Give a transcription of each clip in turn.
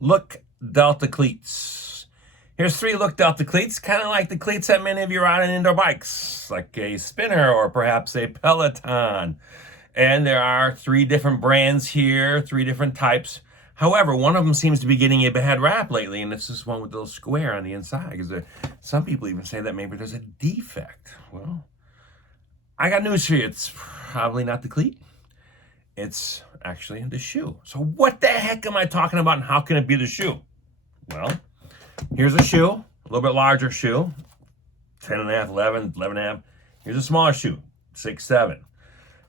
Look Delta cleats. Here's 3 Look Delta cleats, kind of like the cleats that many of you ride on indoor bikes, like a spinner or perhaps a Peloton. And there are 3 different brands here, 3 different types. However, one of them seems to be getting a bad rap lately, and it's this one with the little square on the inside. Because some people even say that maybe there's a defect. Well, I got news for you. It's probably not the cleat. It's actually the shoe. So what the heck am I talking about, and how can it be the shoe? Well, here's a shoe, a little bit larger shoe, 10 and a half, 11, 11 and a half. Here's a smaller shoe, 6, 7.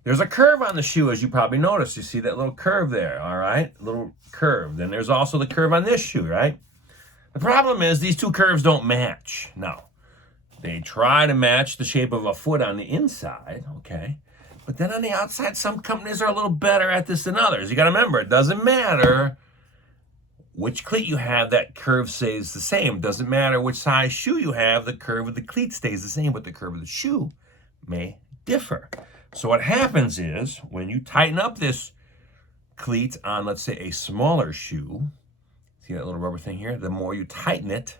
There's a curve on the shoe, as you probably noticed. You see that little curve there, all right? Little curve. Then there's also the curve on this shoe, right? The problem is these 2 curves don't match. No. They try to match the shape of a foot on the inside, okay? But then on the outside, some companies are a little better at this than others. You got to remember, it doesn't matter which cleat you have, that curve stays the same. It doesn't matter which size shoe you have, the curve of the cleat stays the same, but the curve of the shoe may differ. So what happens is when you tighten up this cleat on, let's say, a smaller shoe, see that little rubber thing here? The more you tighten it,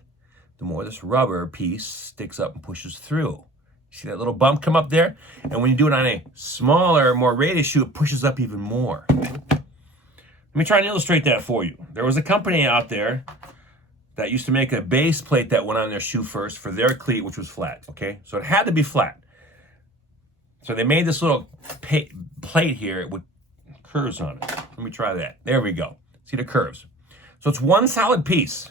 the more this rubber piece sticks up and pushes through. See that little bump come up there? And when you do it on a smaller, more radius shoe, it pushes up even more. Let me try and illustrate that for you. There was a company out there that used to make a base plate that went on their shoe first for their cleat, which was flat, okay? So it had to be flat. So they made this little plate here with curves on it. Let me try that. There we go. See the curves. So it's one solid piece.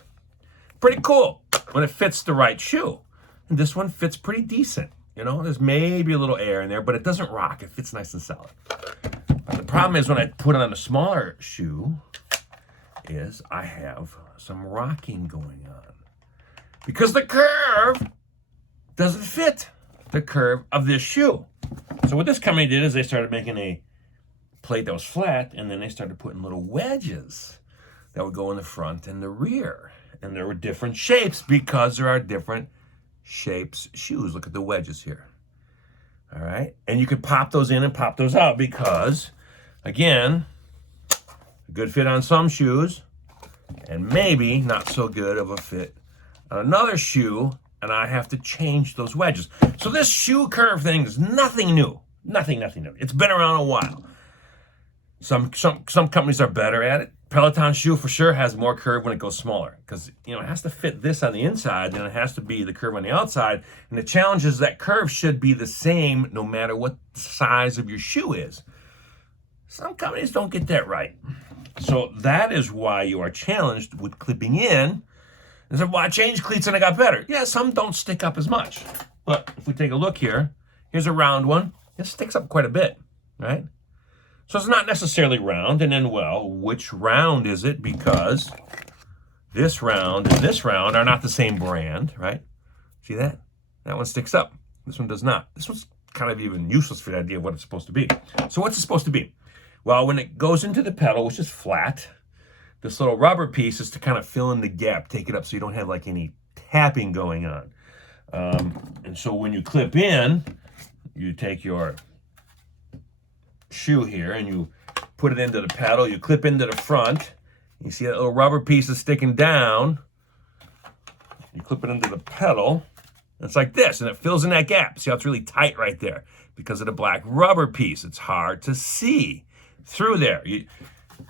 Pretty cool when it fits the right shoe. And this one fits pretty decent. You know, there's maybe a little air in there, but it doesn't rock. It fits nice and solid. But the problem is when I put it on a smaller shoe is I have some rocking going on. Because the curve doesn't fit the curve of this shoe. So what this company did is they started making a plate that was flat, and then they started putting little wedges that would go in the front and the rear. And there were different shapes because there are different shapes shoes. Look at the wedges here. All right. And you could pop those in and pop those out because, again, a good fit on some shoes and maybe not so good of a fit on another shoe, and I have to change those wedges. So this shoe curve thing is nothing new. Nothing new. It's been around a while. Some companies are better at it. Peloton shoe for sure has more curve when it goes smaller because, you know, it has to fit this on the inside and it has to be the curve on the outside. And the challenge is that curve should be the same no matter what the size of your shoe is. Some companies don't get that right. So that is why you are challenged with clipping in. And so, well, I changed cleats and I got better. Yeah, some don't stick up as much. But if we take a look here, here's a round one. It sticks up quite a bit, right? So it's not necessarily round. And then, well, which round is it? Because this round and this round are not the same brand, right? See that? That one sticks up. This one does not. This one's kind of even useless for the idea of what it's supposed to be. So what's it supposed to be? Well, when it goes into the pedal, which is flat, this little rubber piece is to kind of fill in the gap, take it up so you don't have like any tapping going on. And so when you clip in, you take your shoe here and you put it into the pedal, you clip into the front, you see that little rubber piece is sticking down, you clip it into the pedal, and it's like this, and it fills in that gap. See how it's really tight right there? Because of the black rubber piece, it's hard to see through there.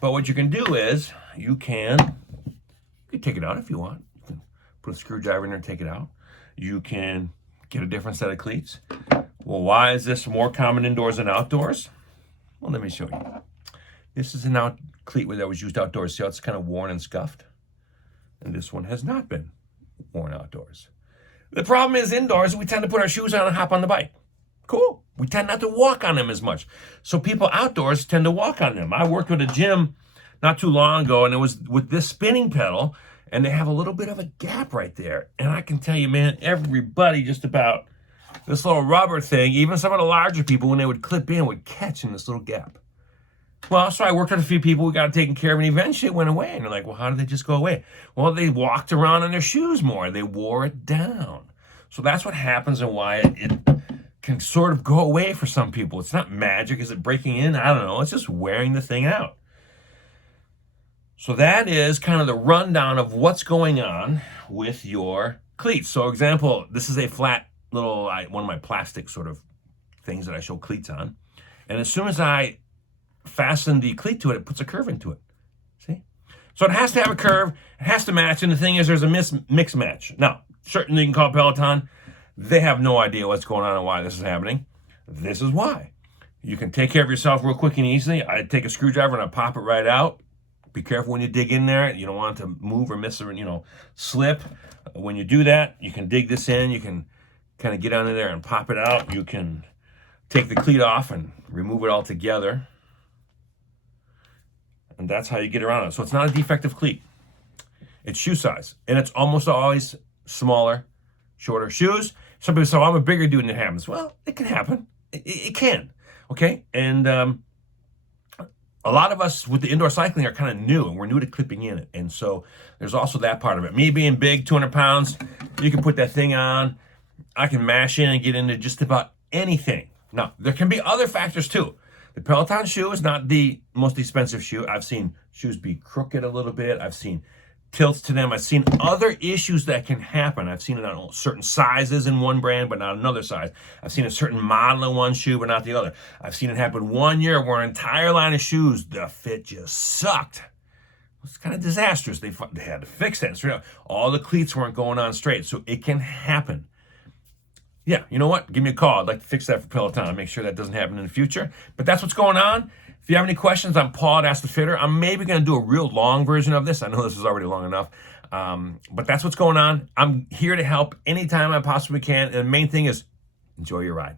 But what you can do is, you can take it out if you want. You can put a screwdriver in there and take it out. You can get a different set of cleats. Well, why is this more common indoors than outdoors? Well, let me show you. This is an cleat that was used outdoors. See how it's kind of worn and scuffed? And this one has not been worn outdoors. The problem is indoors, we tend to put our shoes on and hop on the bike. Cool. We tend not to walk on them as much. So people outdoors tend to walk on them. I worked with a gym not too long ago, and it was with this spinning pedal, and they have a little bit of a gap right there. And I can tell you, man, everybody just about, this little rubber thing, even some of the larger people, when they would clip in, would catch in this little gap. Well, so I worked with a few people, we got it taken care of, and eventually it went away. And they're like, well, how did they just go away? Well, they walked around on their shoes more. They wore it down. So that's what happens and why it can sort of go away for some people. It's not magic. Is it breaking in? I don't know. It's just wearing the thing out. So that is kind of the rundown of what's going on with your cleats. So example, this is a flat little, one of my plastic sort of things that I show cleats on. And as soon as I fasten the cleat to it, it puts a curve into it. See? So it has to have a curve, it has to match, and the thing is there's a mix match. Now, certainly you can call Peloton. They have no idea what's going on and why this is happening. This is why. You can take care of yourself real quick and easily. I take a screwdriver and I pop it right out. Be careful when you dig in there. You don't want it to move or miss or, slip. When you do that, you can dig this in. You can kind of get under there and pop it out. You can take the cleat off and remove it all together. And that's how you get around it. So it's not a defective cleat. It's shoe size. And it's almost always smaller, shorter shoes. Some people say, I'm a bigger dude and it happens. Well, it can happen. It can. Okay? And a lot of us with the indoor cycling are kind of new, and we're new to clipping in it. And so there's also that part of it. Me being big, 200 pounds, you can put that thing on. I can mash in and get into just about anything. Now, there can be other factors too. The Peloton shoe is not the most expensive shoe. I've seen shoes be crooked a little bit. I've seen tilts to them. I've seen other issues that can happen. I've seen it on certain sizes in one brand, but not another size. I've seen a certain model in one shoe, but not the other. I've seen it happen one year where an entire line of shoes, the fit just sucked. It was kind of disastrous. They had to fix that. All the cleats weren't going on straight, so it can happen. Yeah, you know what? Give me a call. I'd like to fix that for Peloton. Make sure that doesn't happen in the future. But that's what's going on. If you have any questions, I'm Paul at Ask the Fitter. I'm maybe going to do a real long version of this. I know this is already long enough. But that's what's going on. I'm here to help anytime I possibly can. And the main thing is enjoy your ride.